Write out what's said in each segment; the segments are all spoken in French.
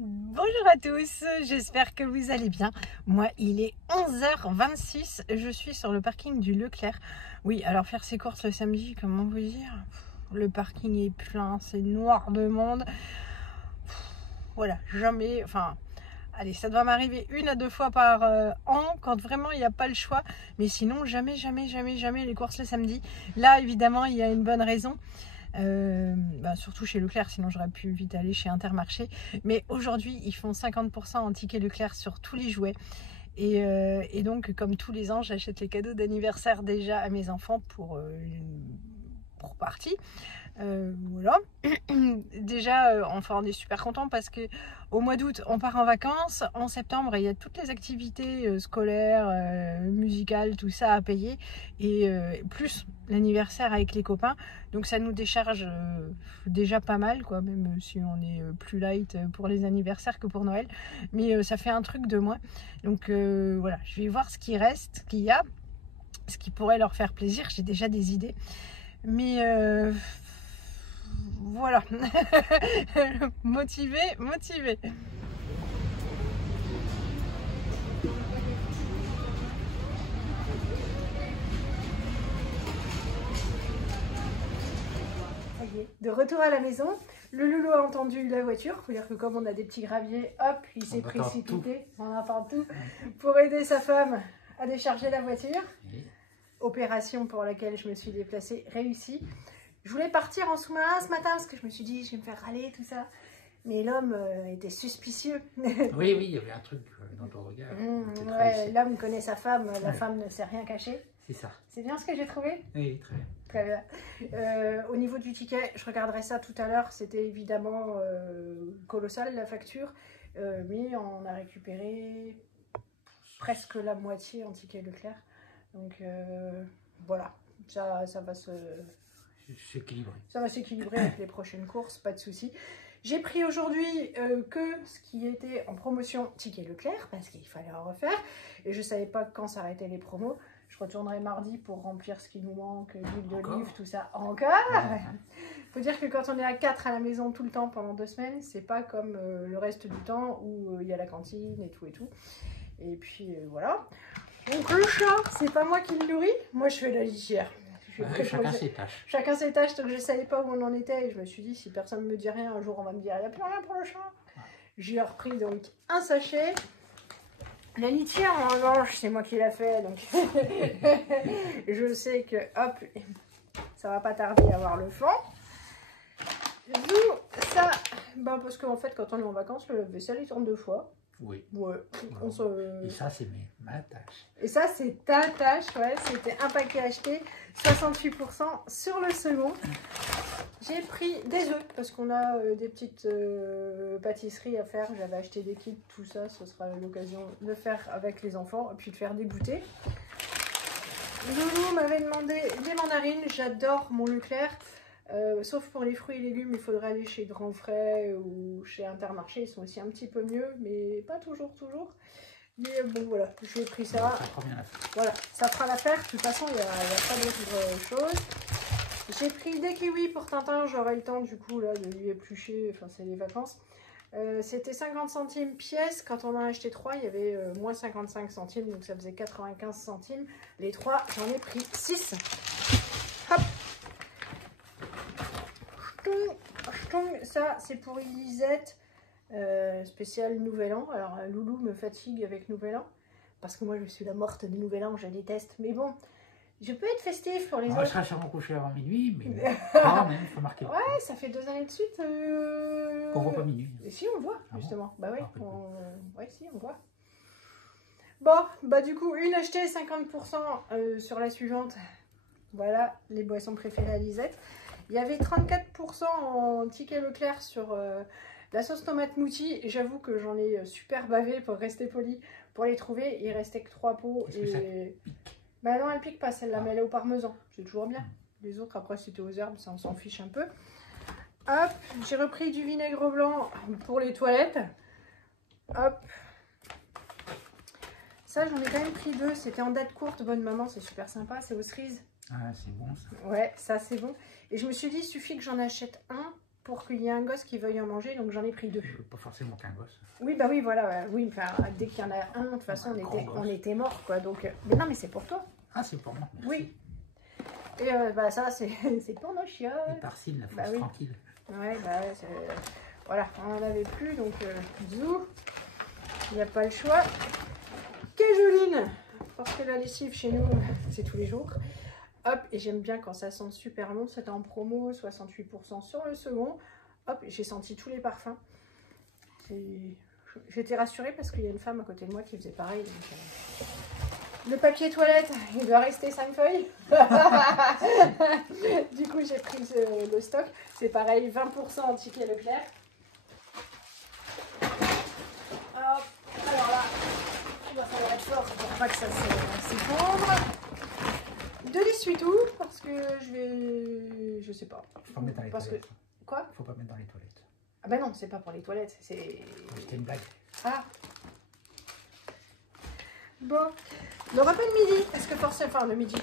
Bonjour à tous, j'espère que vous allez bien. Moi, il est 11h26, je suis sur le parking du Leclerc. Oui, alors faire ses courses le samedi, comment vous dire? Le parking est plein, c'est noir de monde. Voilà, jamais, enfin, allez, ça doit m'arriver 1 à 2 fois par an, quand vraiment il n'y a pas le choix. Mais sinon, jamais les courses le samedi. Là, évidemment, il y a une bonne raison. Surtout chez Leclerc, sinon j'aurais pu vite aller chez Intermarché. Mais aujourd'hui, ils font 50% en ticket Leclerc sur tous les jouets. Et donc, comme tous les ans, j'achète les cadeaux d'anniversaire déjà à mes enfants pour partie. Voilà. Déjà, enfin, on est super content parce que au mois d'août, on part en vacances. En septembre, il y a toutes les activités scolaires, musicales, tout ça à payer. Et plus l'anniversaire avec les copains. Donc ça nous décharge déjà pas mal, quoi, même si on est plus light pour les anniversaires que pour Noël. Mais ça fait un truc de moins. Donc voilà, je vais voir ce qui reste, ce qu'il y a, ce qui pourrait leur faire plaisir. J'ai déjà des idées. Mais voilà. motivé. De retour à la maison, le loulou a entendu la voiture. Faut dire que comme on a des petits graviers, hop, il s'est précipité. On entend tout. Pour aider sa femme à décharger la voiture. Opération pour laquelle je me suis déplacée réussie. Je voulais partir en sous-marin ce matin parce que je me suis dit je vais me faire râler tout ça. Mais l'homme était suspicieux. Oui, il y avait un truc dans ton regard. Ouais, l'homme connaît sa femme, la femme ne sait rien cacher. C'est ça. C'est bien ce que j'ai trouvé? Oui, très bien. Très bien. Au niveau du ticket, je regarderai ça tout à l'heure. C'était évidemment colossal la facture. Mais on a récupéré presque la moitié en ticket Leclerc. Donc voilà, ça va s'équilibrer avec les prochaines courses, pas de souci. J'ai pris aujourd'hui que ce qui était en promotion ticket Leclerc parce qu'il fallait en refaire et je savais pas quand s'arrêtaient les promos. Je retournerai mardi pour remplir ce qui nous manque, l'huile d'olive, tout ça. Encore. Faut dire que quand on est à 4 à la maison tout le temps pendant 2 semaines, c'est pas comme le reste du temps où il y a la cantine et tout. Et puis voilà. Donc le chat, c'est pas moi qui le nourris, moi je fais la litière. Chacun ses tâches. Chacun ses tâches, donc je savais pas où on en était et je me suis dit si personne ne me dit rien, un jour on va me dire il n'y a plus rien pour le chat. J'ai repris donc un sachet. La litière en revanche, c'est moi qui l'a fait, donc je sais que hop, ça va pas tarder à avoir le fond. D'où ça, parce qu'en fait quand on est en vacances, le lave-vaisselle il tourne 2 fois. Oui. Ouais. Et ça, c'est ma tâche. Et ça, c'est ta tâche, ouais. C'était un paquet acheté, 68% sur le second. J'ai pris des œufs parce qu'on a des petites pâtisseries à faire. J'avais acheté des kits, tout ça. Ce sera l'occasion de faire avec les enfants et puis de faire des goûters. Loulou m'avait demandé des mandarines. J'adore mon Leclerc. Sauf pour les fruits et légumes, il faudrait aller chez Grand Frais ou chez Intermarché. Ils sont aussi un petit peu mieux, mais pas toujours. Mais bon, voilà, j'ai pris ça. Ça fera bien l'affaire. Voilà, ça fera l'affaire. De toute façon, il n'y a pas d'autre chose. J'ai pris des kiwis pour Tintin. J'aurai le temps, du coup, là, de lui éplucher. Enfin, c'est les vacances. C'était 50 centimes pièce. Quand on en a acheté 3, il y avait moins 55 centimes. Donc, ça faisait 95 centimes. Les 3, j'en ai pris 6. Hop! Ça c'est pour Elisette, spécial Nouvel An. Alors Loulou me fatigue avec Nouvel An parce que moi je suis la morte des Nouvel An, je déteste, mais bon, je peux être festif pour les autres. Je serai sûrement couché avant minuit, mais quand même, il faut marquer. Ouais, ça fait 2 années de suite qu'on voit pas minuit. Et si on voit, justement. Bon, bah oui, ouais, si on voit. Bon, du coup, une achetée 50% sur la suivante. Voilà les boissons préférées à Lisette. Il y avait 34% en ticket Leclerc sur la sauce tomate mouti. J'avoue que j'en ai super bavé pour rester poli pour les trouver. Il restait que 3 pots. Et bah non, elle pique pas celle-là, mais elle est au parmesan. C'est toujours bien. Les autres, après, c'était aux herbes, ça on s'en fiche un peu. Hop, j'ai repris du vinaigre blanc pour les toilettes. Hop. Ça, j'en ai quand même pris 2. C'était en date courte. Bonne maman, c'est super sympa. C'est aux cerises. Ah, c'est bon ça. Ouais, ça c'est bon. Et je me suis dit, il suffit que j'en achète un pour qu'il y ait un gosse qui veuille en manger, donc j'en ai pris 2. Pas forcément qu'un gosse. Oui, bah oui, voilà, oui, enfin, dès qu'il y en a un, de toute façon, on était morts, quoi, donc... Mais non, mais c'est pour toi. Ah, c'est pour moi, merci. Oui. Et bah ça, c'est pour nos chiots. Et par-ci, la Bah fosse oui. tranquille. Ouais, bah voilà, on n'en avait plus, donc bisous. Il n'y a pas le choix. Cajoline, parce que la lessive chez nous, c'est tous les jours. Hop, et j'aime bien quand ça sent super bon. C'était en promo, 68% sur le second. Hop, j'ai senti tous les parfums. J'étais rassurée parce qu'il y a une femme à côté de moi qui faisait pareil. Donc, le papier toilette, il doit rester 5 feuilles. Du coup, j'ai pris le stock. C'est pareil, 20% en ticket Leclerc. Hop, alors là, il va falloir être fort pour pas que ça s'effondre. De l'essuie-tout, parce que je sais pas. Faut pas mettre dans les toilettes. Quoi? Faut pas mettre dans les toilettes. Ah bah non, c'est pas pour les toilettes, c'est... C'était une blague. Ah. Bon, le repas de midi, est-ce que forcément... Enfin, le midi.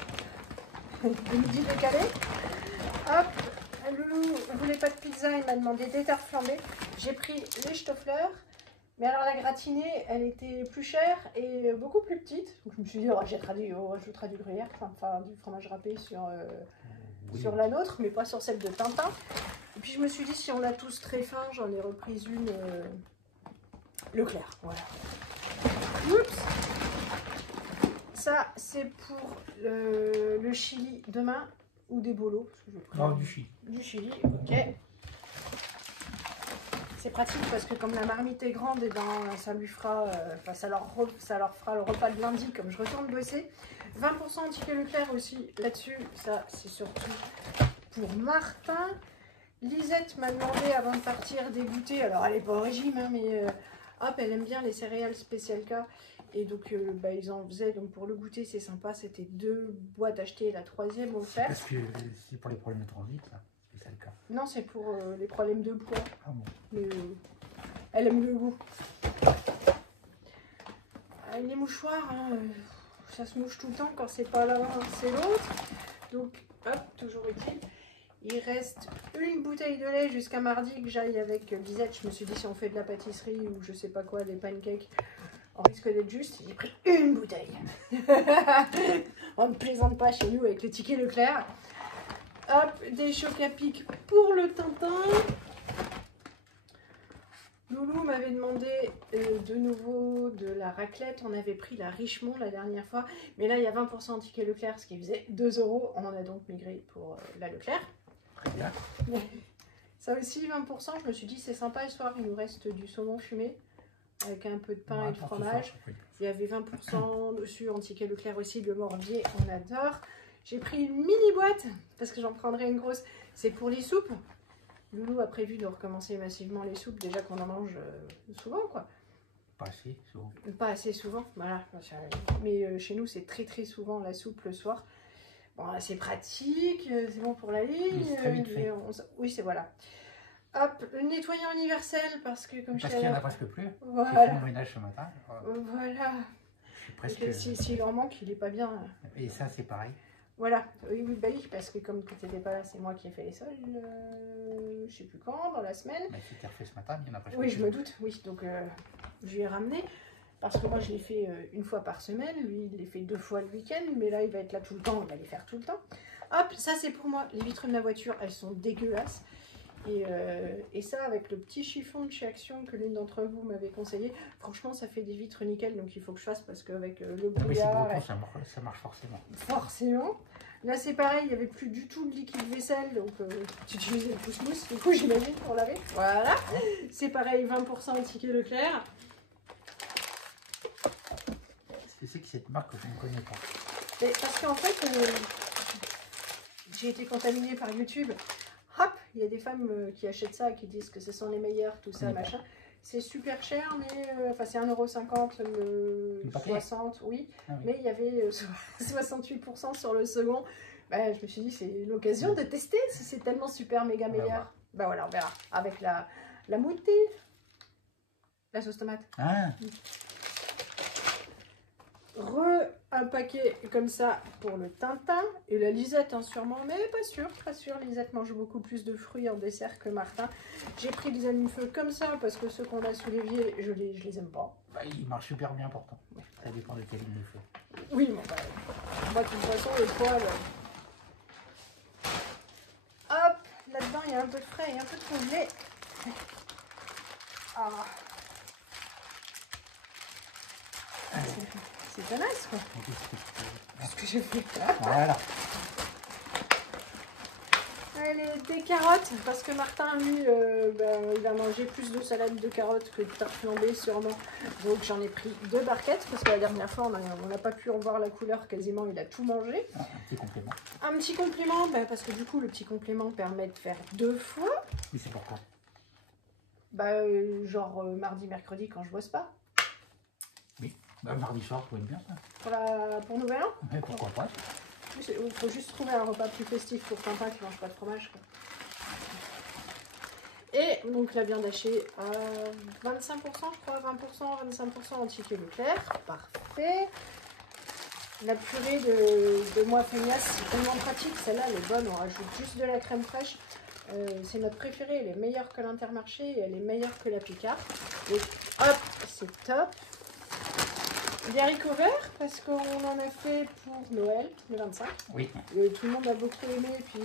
Le midi décalé. Hop, Loulou voulait pas de pizza, il m'a demandé des tartes flambées. J'ai pris les Stoffler. Mais alors la gratinée, elle était plus chère et beaucoup plus petite. Donc je me suis dit, oh, j'ajouterai du gruyère, enfin du fromage râpé sur, sur la nôtre, mais pas sur celle de Tintin. Et puis je me suis dit, si on a tous très faim, j'en ai reprise une Leclerc. Voilà. Oups. Ça, c'est pour le chili demain ou des bolos. Non, du chili. Du chili, ok. C'est pratique parce que comme la marmite est grande, et ben, ça lui fera, ça leur fera le repas de lundi comme je retourne bosser. 20% en ticket Leclerc aussi là-dessus, ça c'est surtout pour Martin. Lisette m'a demandé avant de partir des goûters, alors elle n'est pas au régime, hein, mais hop, elle aime bien les céréales Spécial K. Et donc bah, ils en faisaient, donc pour le goûter c'est sympa, c'était 2 boîtes achetées, la 3e offerte. Parce que c'est pour les problèmes de transit, là. C'est le cas. Non, c'est pour les problèmes de poids. Ah bon. Mais, elle aime le goût. Les mouchoirs, hein, ça se mouche tout le temps. Quand c'est pas l'un, c'est l'autre. Donc, hop, toujours utile. Il reste une bouteille de lait jusqu'à mardi que j'aille avec Lisette. Je me suis dit, si on fait de la pâtisserie ou je sais pas quoi, des pancakes, on risque d'être juste. J'ai pris une bouteille. On ne plaisante pas chez nous avec le ticket Leclerc. Hop, des chocs à pic pour le Tintin. Loulou m'avait demandé de nouveau de la raclette. On avait pris la Richemont la dernière fois. Mais là, il y a 20% en ticket Leclerc, ce qui faisait 2 €. On en a donc migré pour la Leclerc. Très bien. Ça aussi, 20%. Je me suis dit, c'est sympa. Le soir, il nous reste du saumon fumé avec un peu de pain et de fromage. Il y avait 20% dessus en ticket Leclerc aussi. Le morbier, on adore. J'ai pris une mini boîte parce que j'en prendrai une grosse. C'est pour les soupes. Loulou a prévu de recommencer massivement les soupes, déjà qu'on en mange souvent, quoi. Pas assez souvent. Pas assez souvent, voilà. Mais chez nous, c'est très très souvent la soupe le soir. Bon, c'est pratique, c'est bon pour la ligne. C'est très vite fait. Oui, c'est voilà. Hop, le nettoyant universel parce que comme parce qu'il n'y en a presque plus. Voilà. J'ai fait mon ménage ce matin. Voilà. Je suis presque... S'il en manque, il n'est pas bien. Et ça, c'est pareil. Voilà, oui, bah oui, parce que comme tu n'étais pas là, c'est moi qui ai fait les sols, je sais plus quand, dans la semaine. Mais si tu as refait ce matin, il y en a presque Oui, plus. je me doute, oui, donc je lui ai ramené, parce que moi je l'ai fait une fois par semaine, lui il les fait 2 fois le week-end, mais là il va être là tout le temps, il va les faire tout le temps. Hop, ça c'est pour moi, les vitres de ma voiture, elles sont dégueulasses. Et ça, avec le petit chiffon de chez Action que l'une d'entre vous m'avait conseillé, franchement, ça fait des vitres nickel. Donc il faut que je fasse parce qu'avec le brouillard... Oui, ça marche forcément. Forcément. Là, c'est pareil, il n'y avait plus du tout de liquide vaisselle. Donc tu utilisais le pouce-mousse, du coup, j'imagine, pour laver. Voilà. C'est pareil, 20% au ticket Leclerc. C'est que cette marque que je ne connais pas. Et parce qu'en fait, j'ai été contaminée par YouTube. Hop, il y a des femmes qui achètent ça et qui disent que ce sont les meilleurs, tout ça, machin. C'est super cher, mais enfin c'est 1,50 €, 60, oui. Ah, oui. Mais il y avait 68% sur le second. Bah, je me suis dit, c'est l'occasion de tester si c'est tellement super, méga meilleur. Bah voilà, on verra. Avec la moutée, la sauce tomate. Ah. un paquet comme ça pour le Tintin et la Lisette, hein, sûrement, mais pas sûr, Lisette mange beaucoup plus de fruits en dessert que Martin. J'ai pris des allumes-feu comme ça parce que ceux qu'on a sous l'évier, je les aime pas. Bah, il marche super bien pourtant. Ça dépend de quelle ligne de feu. Oui, bon, bah, moi de toute façon, les poils. Hop, là-dedans, il y a un peu de frais et un peu de congelé. Ah. C'est tenace, quoi. Ce que j'ai fait. Voilà. Allez, des carottes, parce que Martin, lui, il va manger plus de salade de carottes que de tarte flambée, sûrement. Donc j'en ai pris 2 barquettes, parce que la dernière fois, on n'a pas pu en voir la couleur, quasiment, il a tout mangé. Un petit complément. Un petit complément, parce que du coup, le petit complément permet de faire 2 fois. Mais c'est pourquoi? Genre mardi, mercredi, quand je bosse pas. Oui, bah, mardi soir, faut être bien ça. Pour Nouvel An. Mais pourquoi pas? Il faut juste trouver un repas plus festif pour Tintin qui mange pas de fromage, quoi. Et donc la viande hachée à 25%, je crois, 20%, 25% en ticket Leclerc. Parfait. La purée de moi feignasse, c'est tellement pratique. Celle-là, elle est bonne. On rajoute juste de la crème fraîche. C'est notre préférée. Elle est meilleure que l'Intermarché et elle est meilleure que la Picard. Et hop, c'est top. Des haricots verts, parce qu'on en a fait pour Noël, le 25. Oui. Tout le monde a beaucoup aimé, et puis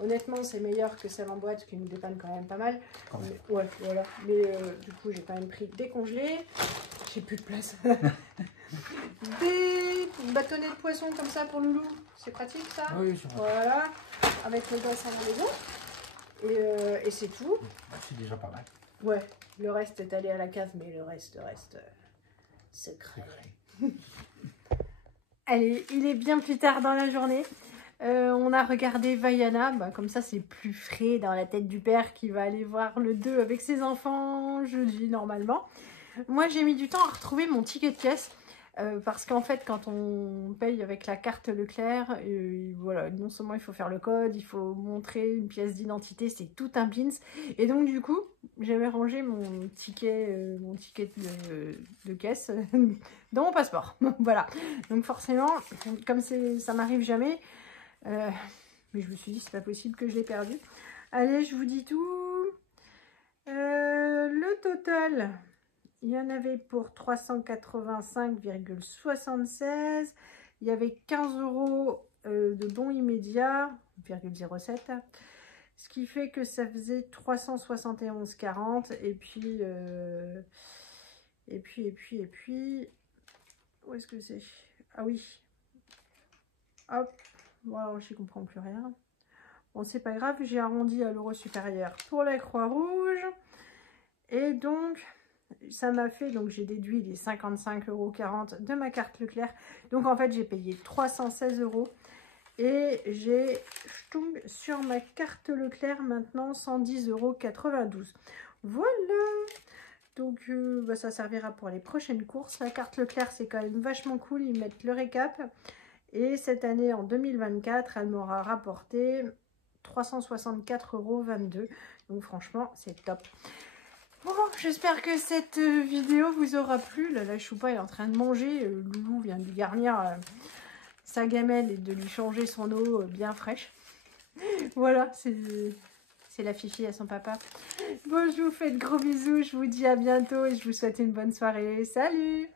honnêtement, c'est meilleur que celle en boîte qui nous dépanne quand même pas mal. Mais, ouais, voilà. Mais du coup, j'ai quand même pris des congelés. J'ai plus de place. Des bâtonnets de poisson comme ça pour Loulou. C'est pratique ça? Oui, c'est vrai. Voilà. Avec le gosse à la maison. Et c'est tout. C'est déjà pas mal. Ouais, le reste est allé à la cave, mais le reste secret. Allez, il est bien plus tard dans la journée. On a regardé Vaiana, comme ça c'est plus frais dans la tête du père qui va aller voir le 2 avec ses enfants jeudi normalement. Moi j'ai mis du temps à retrouver mon ticket de caisse. Parce qu'en fait, quand on paye avec la carte Leclerc, voilà, non seulement il faut faire le code, il faut montrer une pièce d'identité, c'est tout un pins. Et donc du coup, j'avais rangé mon ticket de caisse dans mon passeport. Voilà. Donc forcément, comme ça m'arrive jamais, mais je me suis dit c'est pas possible que je l'ai perdu. Allez, je vous dis tout. Le total. Il y en avait pour 385,76. Il y avait 15 € de bons immédiats, 0,07. Ce qui fait que ça faisait 371,40. Et puis, où est-ce que c'est? Ah oui. Hop. Bon, j'y comprends plus rien. Bon, c'est pas grave, j'ai arrondi à l'euro supérieur pour la Croix-Rouge. Et donc... ça m'a fait, donc j'ai déduit les 55,40 € de ma carte Leclerc. Donc en fait, j'ai payé 316 € et j'ai sur ma carte Leclerc maintenant 110,92 €. Voilà. Donc ça servira pour les prochaines courses. La carte Leclerc, c'est quand même vachement cool. Ils mettent le récap. Et cette année, en 2024, elle m'aura rapporté 364,22 €. Donc franchement, c'est top. Bon, j'espère que cette vidéo vous aura plu. Là, la Choupa est en train de manger. Loulou vient de lui garnir sa gamelle et de lui changer son eau bien fraîche. Voilà, c'est la fifi à son papa. Bon, je vous fais de gros bisous. Je vous dis à bientôt et je vous souhaite une bonne soirée. Salut!